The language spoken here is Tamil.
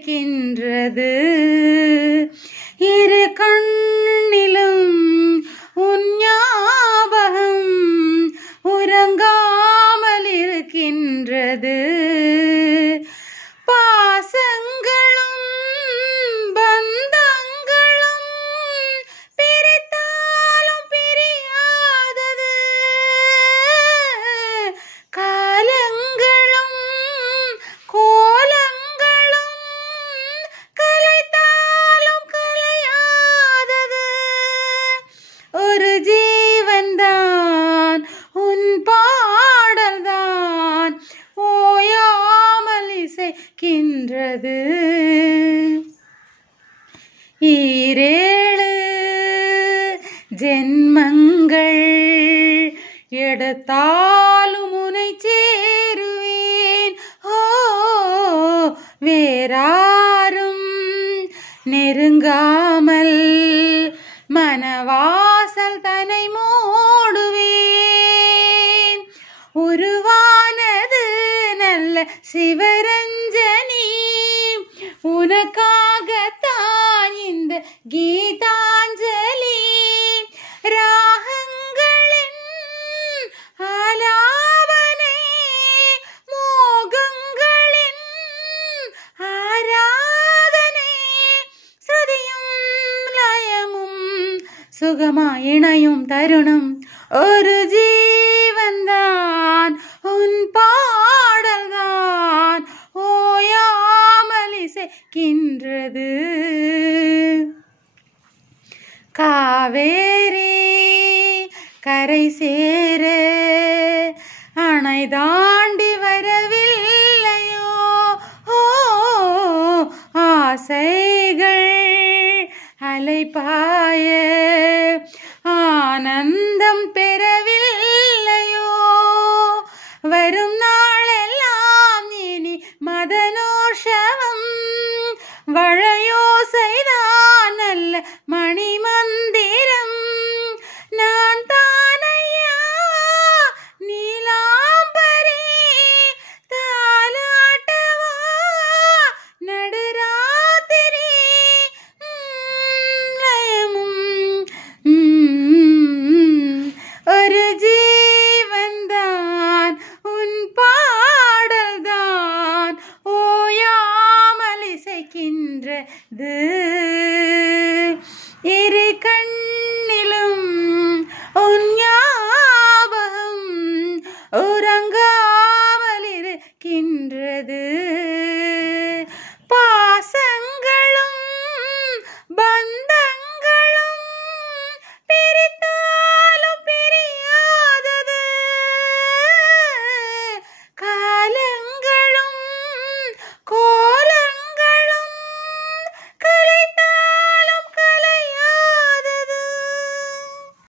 இசைக்கின்றது. இரு கண்ணிலும் உன் ஞாபகம் உறங்காமல் இருக்கின்றது. பாசங்களும் பந்தங்களும் பிரித்தாலும் பிரியாதது. காலங்களும் கோலங்களும் கலைத்தாலும் கலையாதது. ஒரு ஜீவன்தான் உன் பாடல்தான் ஓயாமல் இசைக்கின்றது. ஈரேழு ஜென்மங்கள் எடுத்தாலும் உனை சேருவேன். ஓ, வேறாரும் நெருங்காமல் மனவாசல் தன்னை மூடுவேன். உருவானது நல்ல சிவரஞ்சனி, உனக்காகத்தான் இந்த கீதாஞ்சலி. ராகங்களின் ஆலாபனை, மோகங்களின் ஆராதனை, ஸ்ருதியும் லயமும் சுகமாய் இணையும் தருணம். ஒரு ஜீவன்தான் உன் பாடல்தான் ஓயாமல் இசைக்கின்றது. காவேரி கரை சேர அணை தாண்டி வரவில்லையோ? ஓ, ஆசைகள் அலைபாய ஆனந்தம் பெறவில்லையோ? வரும்